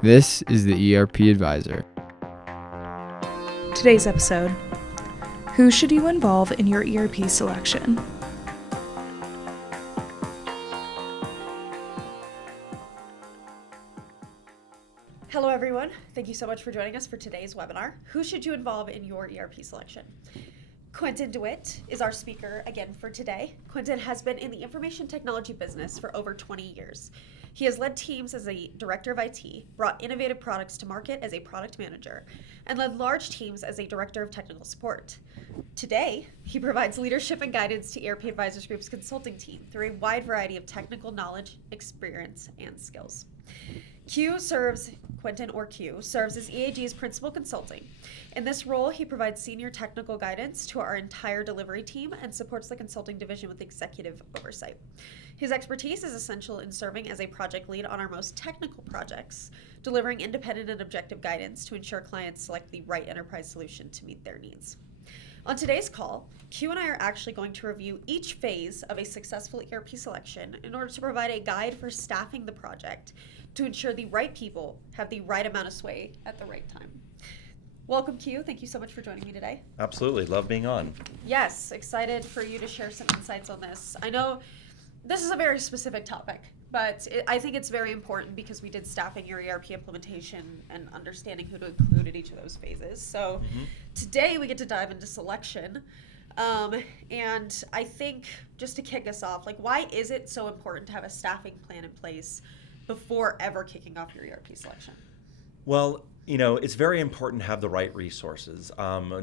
This is the ERP Advisor. Today's episode: who should you involve in your ERP selection? Hello everyone, thank you so much for joining us for today's webinar. Who should you involve in your ERP selection? Quentin DeWitt is our speaker again for today. Quentin has been in the information technology business for over 20 years. He has led teams as a director of IT, brought innovative products to market as a product manager, and led large teams as a director of technical support. Today, he provides leadership and guidance to ERP Advisors Group's consulting team through a wide variety of technical knowledge, experience, and skills. Quentin serves as EAG's principal consulting. In this role, he provides senior technical guidance to our entire delivery team and supports the consulting division with executive oversight. His expertise is essential in serving as a project lead on our most technical projects, delivering independent and objective guidance to ensure clients select the right enterprise solution to meet their needs. On today's call, Q and I are actually going to review each phase of a successful ERP selection in order to provide a guide for staffing the project to ensure the right people have the right amount of sway at the right time. Welcome, Q. Thank you so much for joining me today. Absolutely. Love being on. Yes, excited for you to share some insights on this. I know this is a very specific topic, but I think it's very important because we did staffing your ERP implementation and understanding who to include at each of those phases. So today we get to dive into selection. And I think just to kick us off, why is it so important to have a staffing plan in place before ever kicking off your ERP selection? Well, it's very important to have the right resources.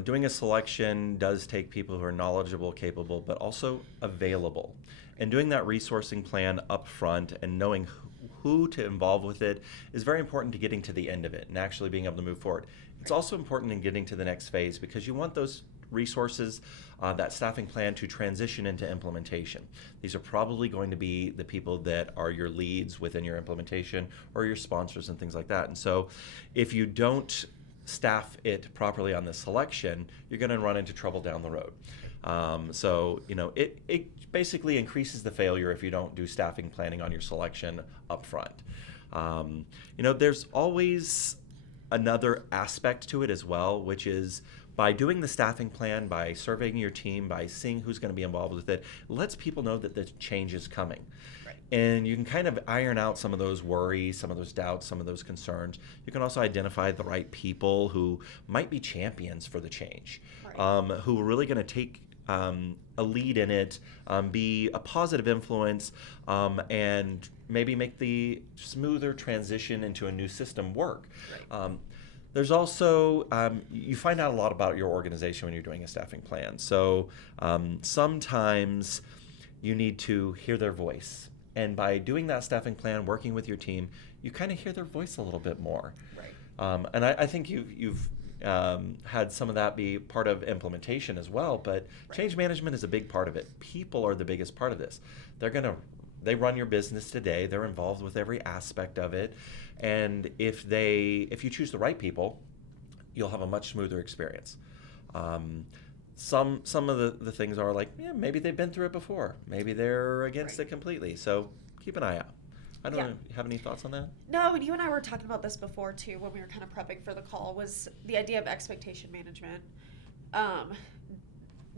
Doing a selection does take people who are knowledgeable, capable, but also available. And doing that resourcing plan up front and knowing who to involve with it is very important to getting to the end of it and actually being able to move forward. It's also important in getting to the next phase because you want those resources, that staffing plan, to transition into implementation. These are probably going to be the people that are your leads within your implementation or your sponsors and things like that. And so if you don't staff it properly on the selection, you're going to run into trouble down the road. It basically increases the failure if you don't do staffing planning on your selection up front. There's always another aspect to it as well, which is by doing the staffing plan, by surveying your team, by seeing who's going to be involved with it, lets people know that the change is coming. Right. And you can kind of iron out some of those worries, some of those doubts, some of those concerns. You can also identify the right people who might be champions for the change, right. Who are really going to take a lead in it, be a positive influence, and maybe make the smoother transition into a new system work. Right. There's also, you find out a lot about your organization when you're doing a staffing plan. So sometimes you need to hear their voice. And by doing that staffing plan, working with your team, you kind of hear their voice a little bit more. Right. And I think you've had some of that be part of implementation as well, but right. Change management is a big part of it. People are the biggest part of this. They run your business today. They're involved with every aspect of it. And if you choose the right people, you'll have a much smoother experience. Some of the things are maybe they've been through it before. Maybe they're against it completely. So keep an eye out. I don't know. You have any thoughts on that? No, and you and I were talking about this before too when we were kind of prepping for the call, was the idea of expectation management.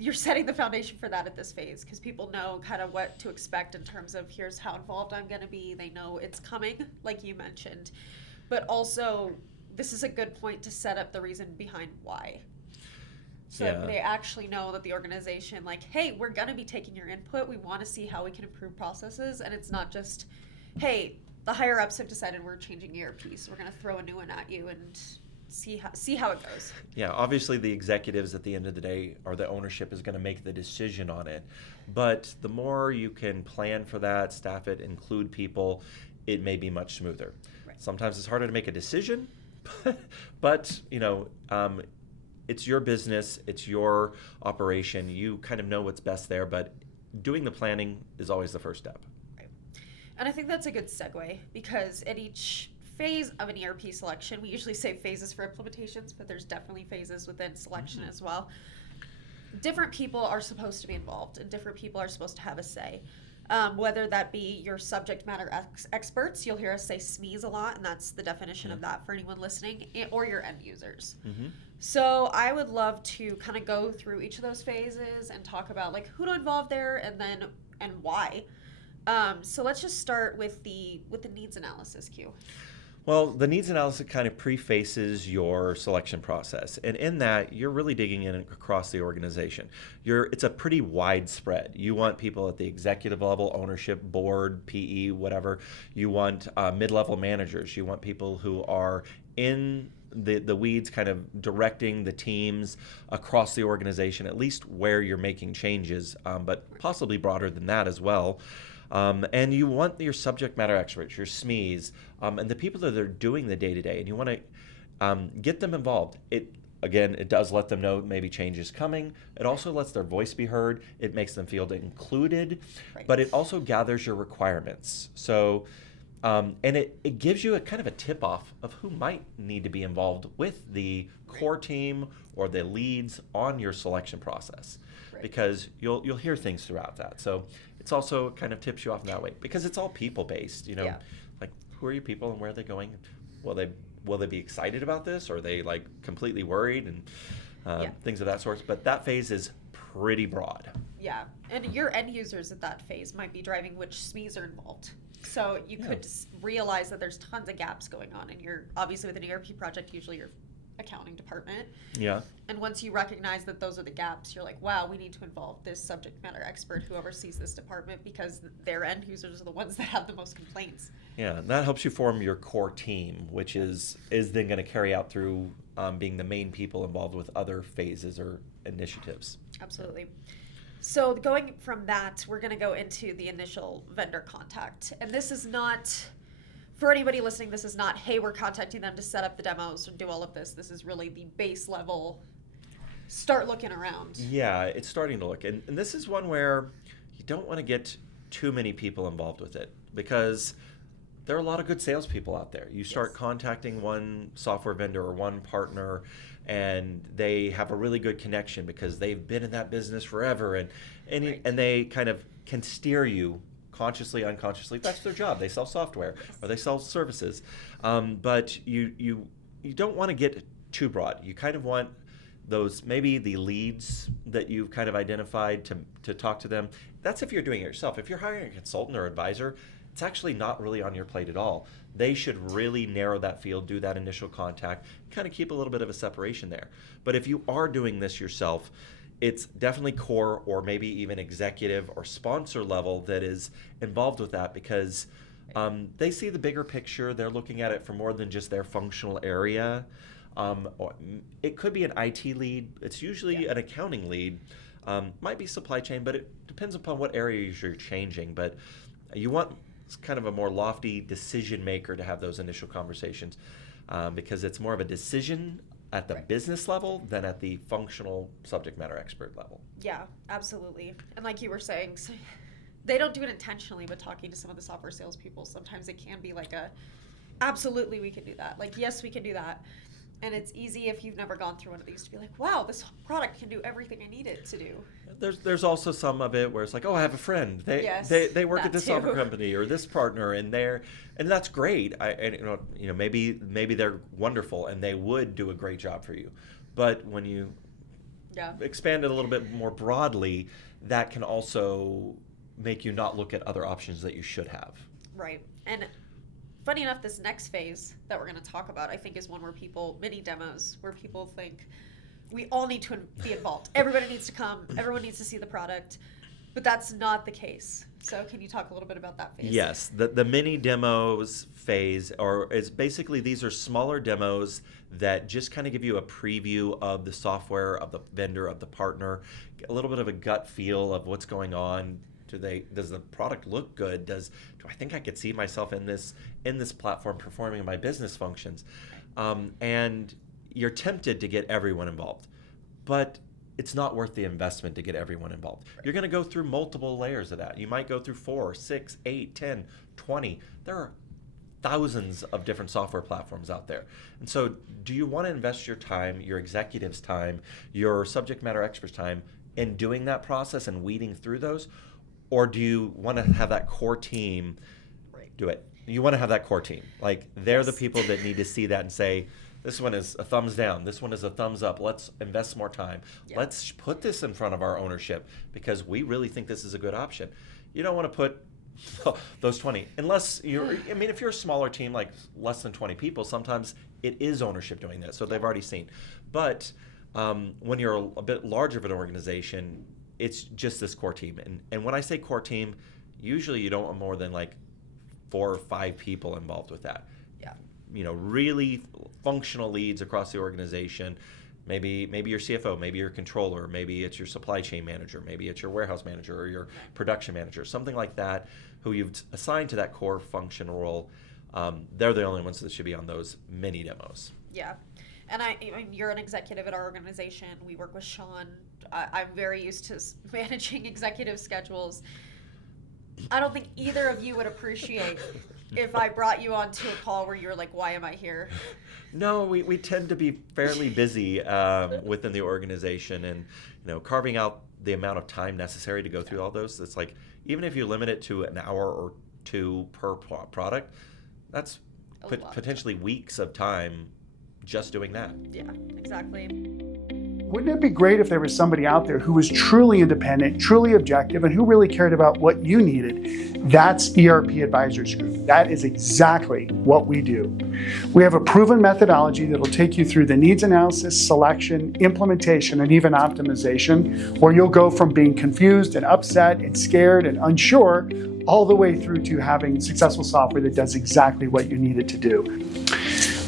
You're setting the foundation for that at this phase because people know kind of what to expect in terms of here's how involved I'm going to be. They know it's coming, like you mentioned. But also, this is a good point to set up the reason behind why. So they actually know that the organization, hey, we're going to be taking your input. We want to see how we can improve processes. And it's not just, hey, the higher ups have decided we're changing ERP, so we're going to throw a new one at you and see how it goes. Yeah, obviously the executives at the end of the day, or the ownership, is going to make the decision on it. But the more you can plan for that, staff it, include people, it may be much smoother. Right. Sometimes it's harder to make a decision, but it's your business, it's your operation. You kind of know what's best there, but doing the planning is always the first step. Right. And I think that's a good segue because at each phase of an ERP selection, we usually say phases for implementations, but there's definitely phases within selection as well. Different people are supposed to be involved and different people are supposed to have a say. whether that be your subject matter experts. You'll hear us say SMEs a lot, and that's the definition of that for anyone listening, or your end users. So I would love to kind of go through each of those phases and talk about like who to involve there and why. So let's just start with the needs analysis, Q. Well, the needs analysis kind of prefaces your selection process. And in that, you're really digging in across the organization. It's a pretty wide spread. You want people at the executive level, ownership, board, PE, whatever. You want mid-level managers. You want people who are in the weeds, kind of directing the teams across the organization, at least where you're making changes, but possibly broader than that as well. And you want your subject matter experts, your SMEs, and the people that are doing the day-to-day, and you want to get them involved. It does let them know maybe change is coming. It also lets their voice be heard. It makes them feel included, but it also gathers your requirements. So, and it gives you a kind of a tip-off of who might need to be involved with the core team or the leads on your selection process, because you'll hear things throughout that. So it's also kind of tips you off in that way, because it's all people-based, like who are your people and where are they going? Will they be excited about this, or are they like completely worried, and things of that sort? But that phase is pretty broad. Yeah, and your end users at that phase might be driving which SMEs are involved. So you could realize that there's tons of gaps going on, and you're obviously with an ERP project, usually your accounting department. Yeah. And once you recognize that those are the gaps, you're like, wow, we need to involve this subject matter expert who oversees this department, because their end users are the ones that have the most complaints. Yeah, and that helps you form your core team, which is then going to carry out through being the main people involved with other phases or initiatives. Absolutely. So going from that, we're going to go into the initial vendor contact. And this is not, for anybody listening, this is not, hey, we're contacting them to set up the demos or do all of this. This is really the base level, start looking around. Yeah, it's starting to look. And this is one where you don't want to get too many people involved with it, because there are a lot of good salespeople out there. You start contacting one software vendor or one partner, and they have a really good connection because they've been in that business forever, and they kind of can steer you consciously, unconsciously. That's their job. They sell software or they sell services, but you don't want to get too broad. You kind of want those, maybe the leads that you've kind of identified to talk to them. That's if you're doing it yourself. If you're hiring a consultant or advisor, it's actually not really on your plate at all. They should really narrow that field, do that initial contact, kind of keep a little bit of a separation there. But if you are doing this yourself, it's definitely core or maybe even executive or sponsor level that is involved with that, because they see the bigger picture. They're looking at it for more than just their functional area. It could be an IT lead. It's usually an accounting lead. Might be supply chain, but it depends upon what areas you're changing. But you want kind of a more lofty decision maker to have those initial conversations, because it's more of a decision at the business level than at the functional subject matter expert level. Yeah, absolutely. And like you were saying, so they don't do it intentionally, but talking to some of the software salespeople, sometimes it can be like absolutely, we can do that. Like, yes, we can do that. And it's easy if you've never gone through one of these to be like, wow, this product can do everything I need it to do. There's also some of it where it's like, oh, I have a friend. They work at this software company or this partner, and that's great. Maybe they're wonderful and they would do a great job for you. But when you expand it a little bit more broadly, that can also make you not look at other options that you should have. Right. And funny enough, this next phase that we're going to talk about, I think, is one where mini demos, where people think we all need to be involved. Everybody needs to come. Everyone needs to see the product. But that's not the case. So can you talk a little bit about that phase? Yes. The mini demos phase is basically, these are smaller demos that just kind of give you a preview of the software, of the vendor, of the partner, a little bit of a gut feel of what's going on. Does the product look good? Do I think I could see myself in this platform performing my business functions? And you're tempted to get everyone involved, but it's not worth the investment to get everyone involved. Right. You're going to go through multiple layers of that. You might go through 4, 6, 8, 10, 20. There are thousands of different software platforms out there. And so do you want to invest your time, your executive's time, your subject matter expert's time in doing that process and weeding through those? Or do you want to have that core team do it? You want to have that core team. Like, they're the people that need to see that and say, this one is a thumbs down, this one is a thumbs up, let's invest more time. Yeah. Let's put this in front of our ownership because we really think this is a good option. You don't want to put those 20, unless if you're a smaller team, like less than 20 people, sometimes it is ownership doing that, so they've already seen. But when you're a bit larger of an organization, it's just this core team. And when I say core team, usually you don't want more than like 4 or 5 people involved with that. Yeah. Really functional leads across the organization. Maybe your CFO, maybe your controller, maybe it's your supply chain manager, maybe it's your warehouse manager or your production manager, something like that, who you've assigned to that core function role. They're the only ones that should be on those mini demos. Yeah. And I mean, you're an executive at our organization. We work with Sean. I'm very used to managing executive schedules. I don't think either of you would appreciate if I brought you onto a call where you're like, why am I here? No, we tend to be fairly busy within the organization, and carving out the amount of time necessary to go through all those. It's like, even if you limit it to an hour or 2 per product, that's potentially weeks of time just doing that. Yeah, exactly. Wouldn't it be great if there was somebody out there who was truly independent, truly objective, and who really cared about what you needed? That's ERP Advisors Group. That is exactly what we do. We have a proven methodology that will take you through the needs analysis, selection, implementation, and even optimization, where you'll go from being confused and upset and scared and unsure all the way through to having successful software that does exactly what you need it to do.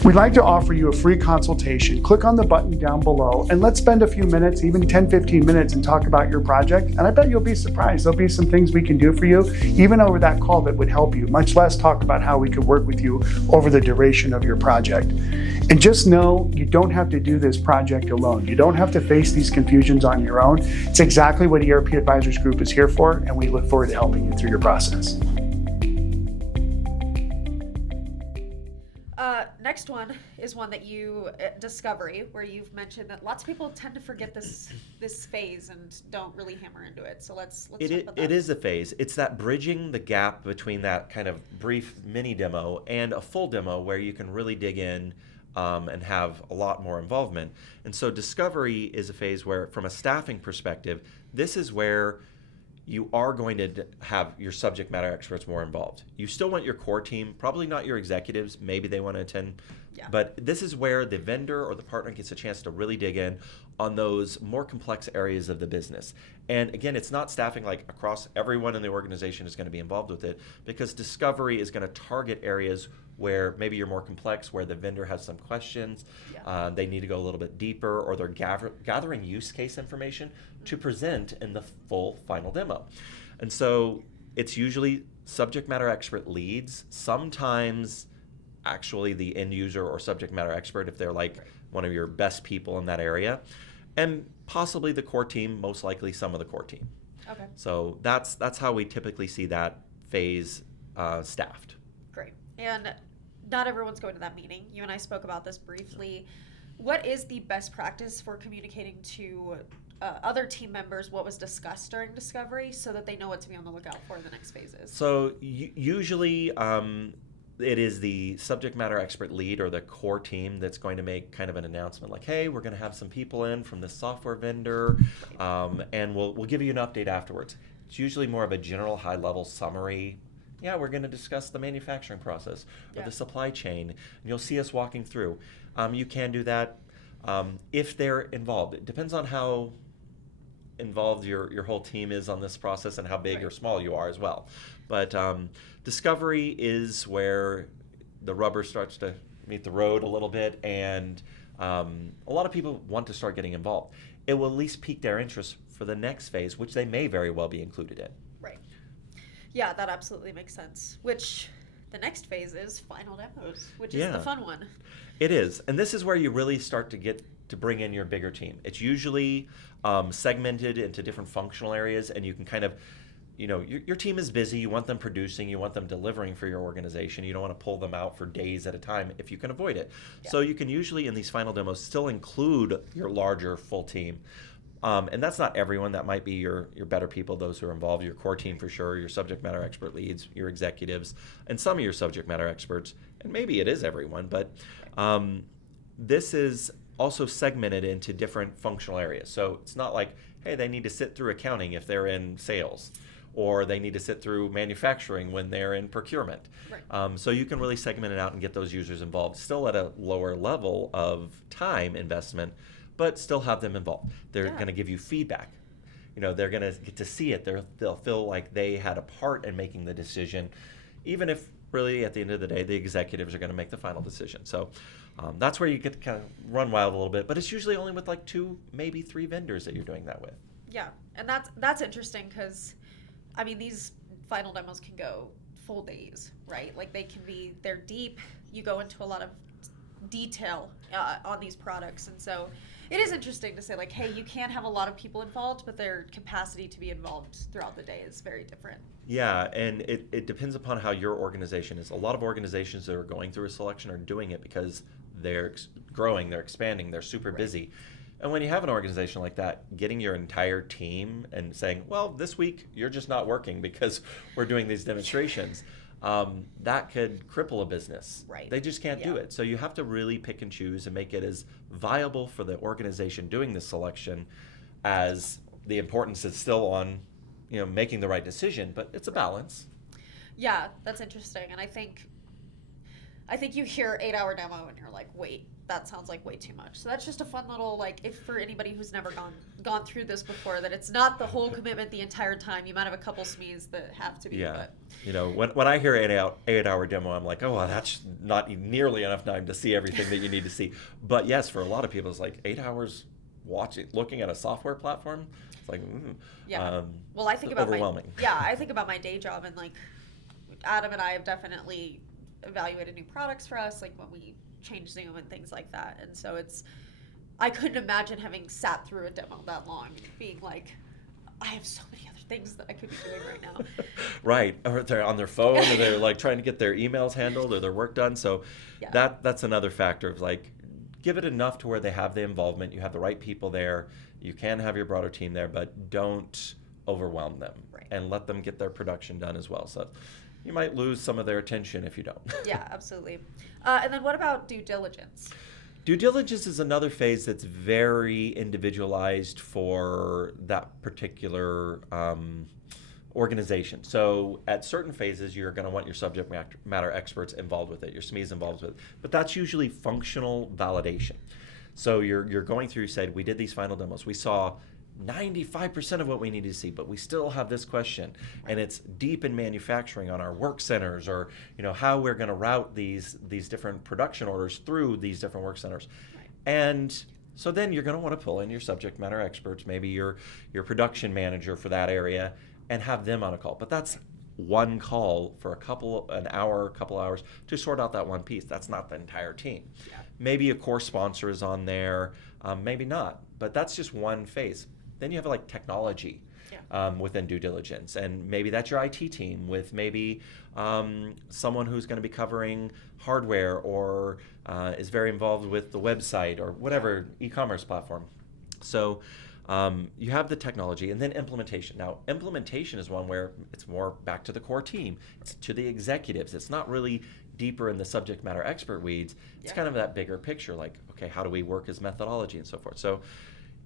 We'd like to offer you a free consultation. Click on the button down below and let's spend a few minutes, even 10-15 minutes, and talk about your project. And I bet you'll be surprised. There'll be some things we can do for you, even over that call, that would help you, much less talk about how we could work with you over the duration of your project. And just know you don't have to do this project alone. You don't have to face these confusions on your own. It's exactly what ERP Advisors Group is here for, and we look forward to helping you through your process. Next one is one that discovery, where you've mentioned that lots of people tend to forget this phase and don't really hammer into it. So let's talk about that. It is a phase. It's that bridging the gap between that kind of brief mini demo and a full demo where you can really dig in and have a lot more involvement. And so discovery is a phase where, from a staffing perspective, this is where you are going to have your subject matter experts more involved. You still want your core team, probably not your executives, maybe they want to attend, but this is where the vendor or the partner gets a chance to really dig in on those more complex areas of the business. And again, it's not staffing like across everyone in the organization is going to be involved with it, because discovery is going to target areas where maybe you're more complex, where the vendor has some questions, they need to go a little bit deeper, or they're gathering use case information to present in the full final demo. And so it's usually subject matter expert leads, sometimes actually the end user or subject matter expert if they're like one of your best people in that area, and possibly the core team, most likely some of the core team. Okay. So that's how we typically see that phase staffed. Great. And not everyone's going to that meeting. You and I spoke about this briefly. What is the best practice for communicating to other team members what was discussed during discovery, so that they know what to be on the lookout for in the next phases? So usually it is the subject matter expert lead or the core team that's going to make kind of an announcement like, hey, we're going to have some people in from this software vendor, and we'll give you an update afterwards. It's usually more of a general high-level summary. Yeah, we're going to discuss the manufacturing process or the supply chain, and you'll see us walking through. You can do that if they're involved. It depends on how involved your whole team is on this process and how big or small you are as well. But discovery is where the rubber starts to meet the road a little bit, and a lot of people want to start getting involved. It will at least pique their interest for the next phase, which they may very well be included in. Right. Yeah, that absolutely makes sense. Which the next phase is final demos, which is the fun one. It is. And this is where you really start to get to bring in your bigger team. It's usually segmented into different functional areas, and you can kind of, your team is busy. You want them producing. You want them delivering for your organization. You don't want to pull them out for days at a time if you can avoid it. Yeah. So you can usually, in these final demos, still include your larger full team. And that's not everyone. That might be your better people, those who are involved, your core team for sure, your subject matter expert leads, your executives, and some of your subject matter experts. And maybe it is everyone, but this is also segmented into different functional areas. So it's not like, hey, they need to sit through accounting if they're in sales, or they need to sit through manufacturing when they're in procurement. Right. So you can really segment it out and get those users involved, still at a lower level of time investment, but still have them involved. They're going to give you feedback. They're going to get to see it. They'll feel like they had a part in making the decision, even if really at the end of the day, the executives are going to make the final decision. So that's where you get to kind of run wild a little bit, but it's usually only with like 2, maybe 3 vendors that you're doing that with. Yeah, and that's interesting because, I mean, these final demos can go full days, right? Like they're deep. You go into a lot of detail on these products, and so it is interesting to say, like, hey, you can have a lot of people involved, but their capacity to be involved throughout the day is very different. Yeah, and it depends upon how your organization is. A lot of organizations that are going through a selection are doing it because they're growing, they're expanding, they're super busy. And when you have an organization like that, getting your entire team and saying, well, this week you're just not working because we're doing these demonstrations, that could cripple a business. Right. They just can't do it. So you have to really pick and choose and make it as viable for the organization doing the selection as the importance is still on making the right decision, but it's a balance. Yeah, that's interesting. And I think you hear 8-hour demo and you're like, wait, that sounds like way too much. So that's just a fun little, like, if for anybody who's never gone through this before, that it's not the whole commitment the entire time. You might have a couple SMEs that have to be. Yeah. But. When I hear 8-hour demo, I'm like, oh, well, that's not nearly enough time to see everything that you need to see. But yes, for a lot of people, it's like 8 hours looking at a software platform. It's like, well, I think about overwhelming. I think about my day job, and like Adam and I have definitely evaluated new products for us, like when we change Zoom and things like that. And so I couldn't imagine having sat through a demo that long and being like, I have so many other things that I could be doing right now. Right. Or they're on their phone, or they're like trying to get their emails handled or their work done. So that's another factor of like, give it enough to where they have the involvement, you have the right people there, you can have your broader team there, but don't overwhelm them and let them get their production done as well. So you might lose some of their attention if you don't. Yeah, absolutely. And then what about due diligence? Due diligence is another phase that's very individualized for that particular organization. So at certain phases, you're going to want your subject matter experts involved with it, your SMEs involved with it. But that's usually functional validation. So you're going through, you said, we did these final demos. We saw 95% of what we need to see, but we still have this question, and it's deep in manufacturing on our work centers, or how we're going to route these different production orders through these different work centers. And so then you're going to want to pull in your subject matter experts, maybe your production manager for that area, and have them on a call. But that's one call for an hour, a couple hours to sort out that one piece. That's not the entire team. Maybe a core sponsor is on there, maybe not, but that's just one phase. Then you have like technology within due diligence, and maybe that's your IT team with maybe someone who's going to be covering hardware or is very involved with the website or whatever e-commerce platform. So you have the technology, and then implementation. Now, implementation is one where it's more back to the core team. It's to the executives. It's not really deeper in the subject matter expert weeds. It's kind of that bigger picture, like, okay, how do we work as methodology and so forth. So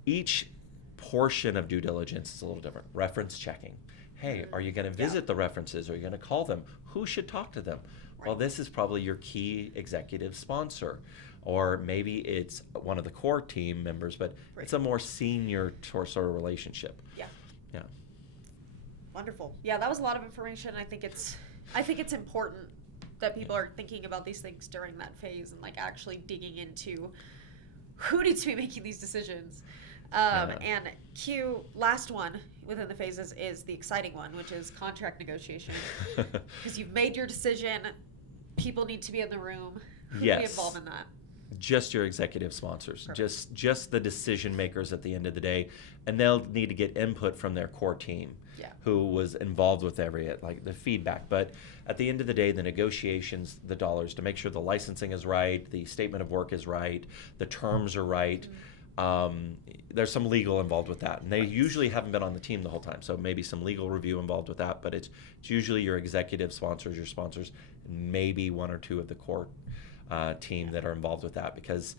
each portion of due diligence is a little different. Reference checking. Hey, are you going to visit the references? Are you going to call them? Who should talk to them? Well, this is probably your key executive sponsor. Or maybe it's one of the core team members, but it's a more senior sort of relationship. Yeah. Wonderful. Yeah, that was a lot of information. I think it's important that people are thinking about these things during that phase and like actually digging into who needs to be making these decisions. And last one within the phases is the exciting one, which is contract negotiation. Because you've made your decision, people need to be in the room. Who will be involved in that? Just your executive sponsors, just the decision makers at the end of the day, and they'll need to get input from their core team, who was involved with the feedback. But at the end of the day, the negotiations, the dollars, to make sure the licensing is right, the statement of work is right, the terms are right. There's some legal involved with that, and they usually haven't been on the team the whole time, so maybe some legal review involved with that, but it's usually your executive sponsors, your sponsors, and maybe one or two of the core team that are involved with that, because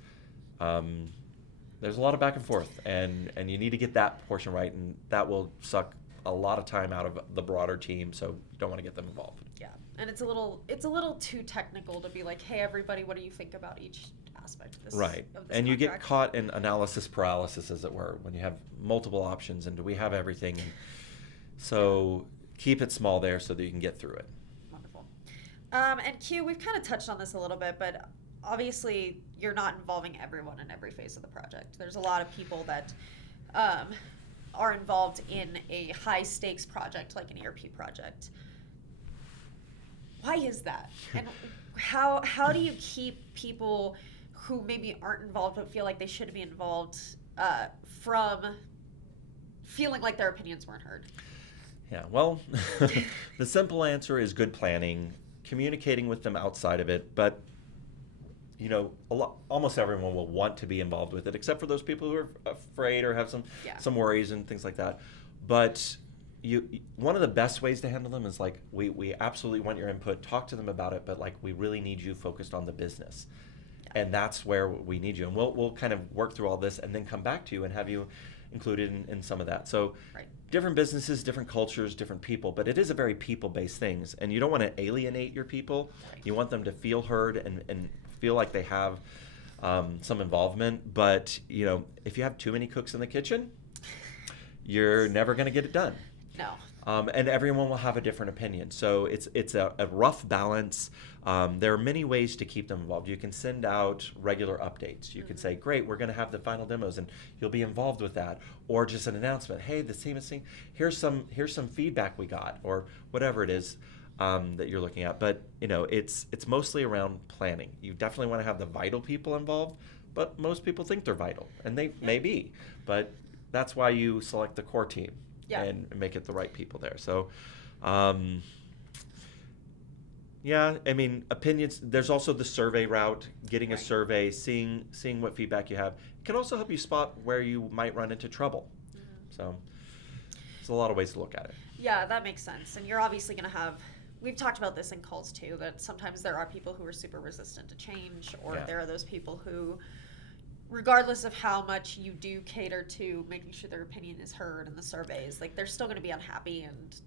there's a lot of back and forth, and you need to get that portion right, and that will suck a lot of time out of the broader team, so you don't want to get them involved. Yeah, and it's a little too technical to be like, hey, everybody, what do you think about each aspect of this? Right, of this and you get contract? caught in analysis paralysis, as it were, when you have multiple options, and do we have everything? And so keep it small there so that you can get through it. Wonderful. And Q, we've kind of touched on this a little bit, but obviously you're not involving everyone in every phase of the project. There's a lot of people that are involved in a high stakes project like an ERP project. Why is that? And how do you keep people who maybe aren't involved but feel like they should be involved from feeling like their opinions weren't heard? Yeah, well, the simple answer is good planning, communicating with them outside of it, but almost everyone will want to be involved with it, except for those people who are afraid or have some worries and things like that. But one of the best ways to handle them is like, we absolutely want your input, talk to them about it, but like, we really need you focused on the business. Yeah. And that's where we need you. And we'll kind of work through all this and then come back to you and have you included in some of that. So different businesses, different cultures, different people, but it is a very people-based thing. And you don't want to alienate your people. Right. You want them to feel heard and feel like they have some involvement. But if you have too many cooks in the kitchen, you're never going to get it done. No. And everyone will have a different opinion. So it's a rough balance. There are many ways to keep them involved. You can send out regular updates. You can say, great, we're going to have the final demos, and you'll be involved with that. Or just an announcement, hey, the team is saying, here's some feedback we got, or whatever it is that you're looking at. But it's mostly around planning. You definitely want to have the vital people involved, but most people think they're vital, and they may be. But that's why you select the core team. Yeah. And make it the right people there. So, opinions. There's also the survey route, getting a survey, seeing what feedback you have. It can also help you spot where you might run into trouble. So, there's a lot of ways to look at it. Yeah, that makes sense. And you're obviously going to have, we've talked about this in calls too, that sometimes there are people who are super resistant to change, or there are those people who, regardless of how much you do cater to making sure their opinion is heard in the surveys, like, they're still going to be unhappy, and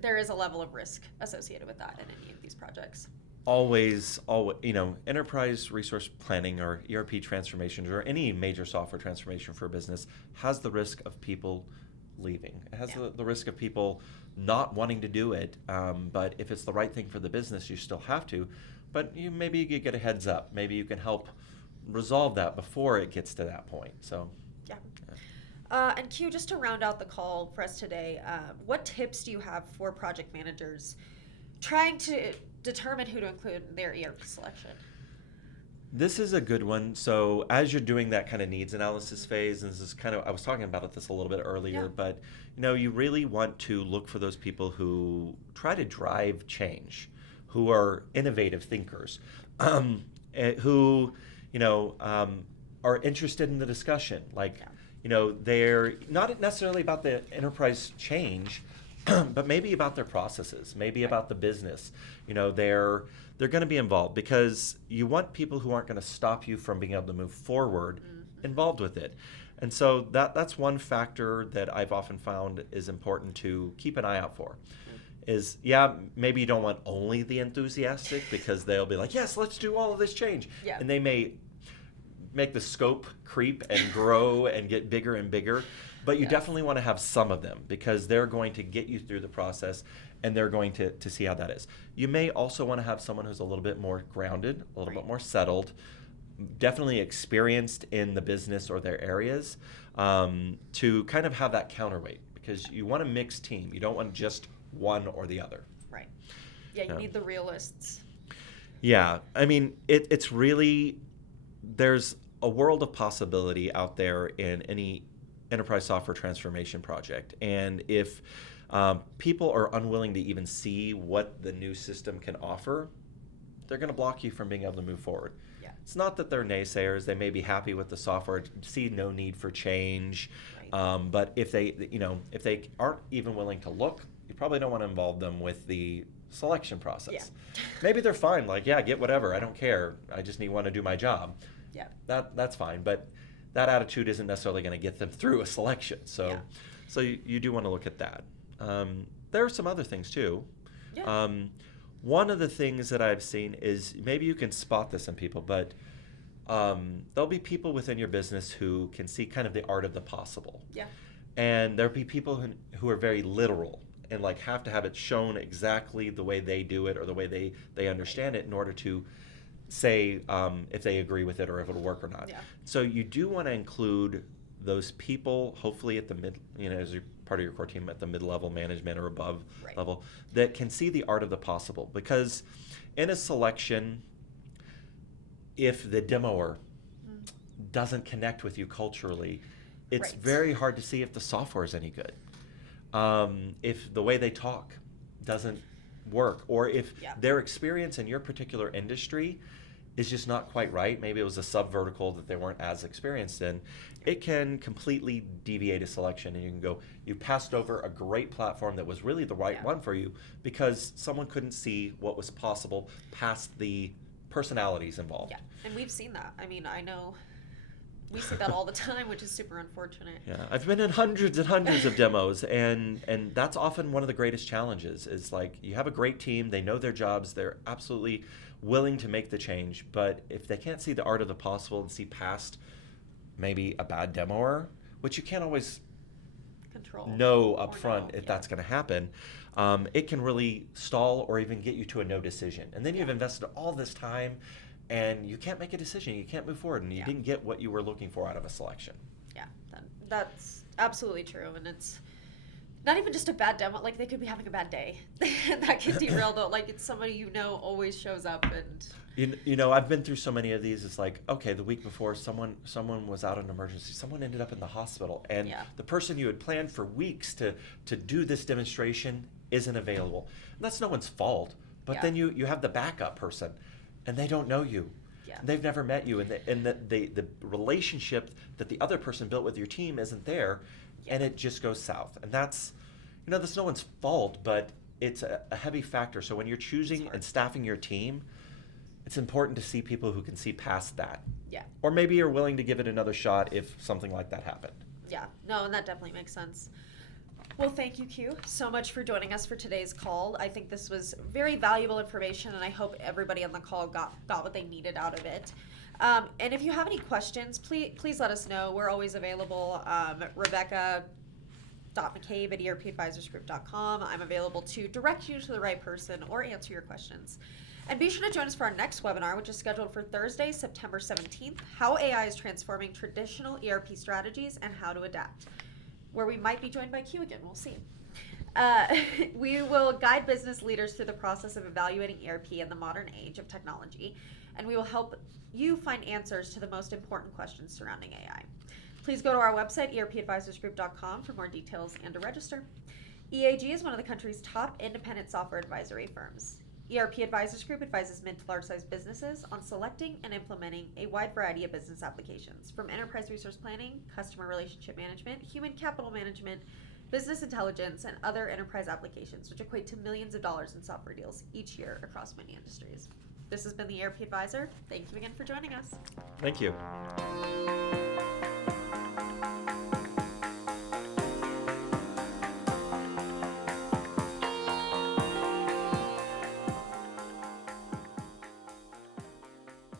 there is a level of risk associated with that in any of these projects. Always, enterprise resource planning or ERP transformations or any major software transformation for a business has the risk of people leaving. It has the risk of people not wanting to do it, but if it's the right thing for the business, you still have to. But maybe you get a heads up. Maybe you can help resolve that before it gets to that point. So and Q, just to round out the call for us today, what tips do you have for project managers trying to determine who to include in their ERP selection? This is a good one. So as you're doing that kind of needs analysis phase, and this is kind of, I was talking about this a little bit earlier, but you really want to look for those people who try to drive change, who are innovative thinkers, who are interested in the discussion. They're not necessarily about the enterprise change, but maybe about their processes, maybe about the business. They're going to be involved, because you want people who aren't going to stop you from being able to move forward involved with it. And so that's one factor that I've often found is important to keep an eye out for. Is maybe you don't want only the enthusiastic, because they'll be like, yes, let's do all of this change. Yeah. And they may make the scope creep and grow and get bigger and bigger. But you definitely want to have some of them, because they're going to get you through the process, and they're going to see how that is. You may also want to have someone who's a little bit more grounded, a little bit more settled, definitely experienced in the business or their areas, to kind of have that counterweight, because you want a mixed team. You don't want just one or the other. Right. Yeah, you need the realists. Yeah, it's really, there's a world of possibility out there in any enterprise software transformation project. And if people are unwilling to even see what the new system can offer, they're going to block you from being able to move forward. Yeah. It's not that they're naysayers. They may be happy with the software, see no need for change. Right. But if they aren't even willing to look, you probably don't want to involve them with the selection process. Yeah. Maybe they're fine, like, yeah, get whatever, I don't care, I just want to do my job. Yeah. That's fine, but that attitude isn't necessarily going to get them through a selection. So, Yeah. so you do want to look at that. There are some other things too. Yeah. One of the things that I've seen is, maybe you can spot this in people, but there'll be people within your business who can see kind of the art of the possible. Yeah. And there'll be people who are very literal and like have to have it shown exactly the way they do it or the way they understand it in order to say if they agree with it or if it'll work or not. Yeah. So you do want to include those people, hopefully at the mid, as you're part of your core team at the mid-level management or above Right. level, that can see the art of the possible. Because in a selection, if the demoer doesn't connect with you culturally, it's Right. very hard to see if the software is any good. If the way they talk doesn't work, or if Yeah. their experience in your particular industry is just not quite right, maybe it was a sub-vertical that they weren't as experienced in, it can completely deviate a selection, and you can go, you passed over a great platform that was really the right Yeah. one for you because someone couldn't see what was possible past the personalities involved. Yeah. And we've seen that. I mean, I know we see that all the time, which is super unfortunate. Yeah, I've been in hundreds and hundreds of demos, and that's often one of the greatest challenges. Is like, you have a great team, they know their jobs, they're absolutely willing to make the change, but if they can't see the art of the possible and see past maybe a bad demoer, which you can't always Control. know Or up front no, if yeah. that's going to happen, it can really stall or even get you to a no decision. And then you've Yeah. invested all this time, and you can't make a decision, you can't move forward, and you Yeah. didn't get what you were looking for out of a selection. Yeah, that's absolutely true, and it's not even just a bad demo. Like, they could be having a bad day, that can derail though. Like, it's somebody always shows up, and I've been through so many of these. It's like, okay, the week before, someone was out in an emergency. Someone ended up in the hospital, and Yeah. the person you had planned for weeks to do this demonstration isn't available. And that's no one's fault. But Yeah. then you have the backup person, and they don't know you. Yeah. They've never met you, and the relationship that the other person built with your team isn't there, and it just goes south. And that's no one's fault, but it's a heavy factor. So when you're choosing and staffing your team, it's important to see people who can see past that. yeah, Or maybe you're willing to give it another shot if something like that happened. yeah. No, and that definitely makes sense. Well, thank you, Q, so much for joining us for today's call. I think this was very valuable information, and I hope everybody on the call got what they needed out of it. And if you have any questions, please let us know. We're always available. Rebecca.mccabe@erpadvisorsgroup.com. I'm available to direct you to the right person or answer your questions. And be sure to join us for our next webinar, which is scheduled for Thursday, September 17th, How AI is Transforming Traditional ERP Strategies and How to Adapt, where we might be joined by Q again. We'll see. We will guide business leaders through the process of evaluating ERP in the modern age of technology, and we will help you find answers to the most important questions surrounding AI. Please go to our website, erpadvisorsgroup.com, for more details and to register. EAG is one of the country's top independent software advisory firms. ERP Advisors Group advises mid to large-sized businesses on selecting and implementing a wide variety of business applications, from enterprise resource planning, customer relationship management, human capital management, business intelligence, and other enterprise applications, which equate to millions of dollars in software deals each year across many industries. This has been the ERP Advisor. Thank you again for joining us. Thank you.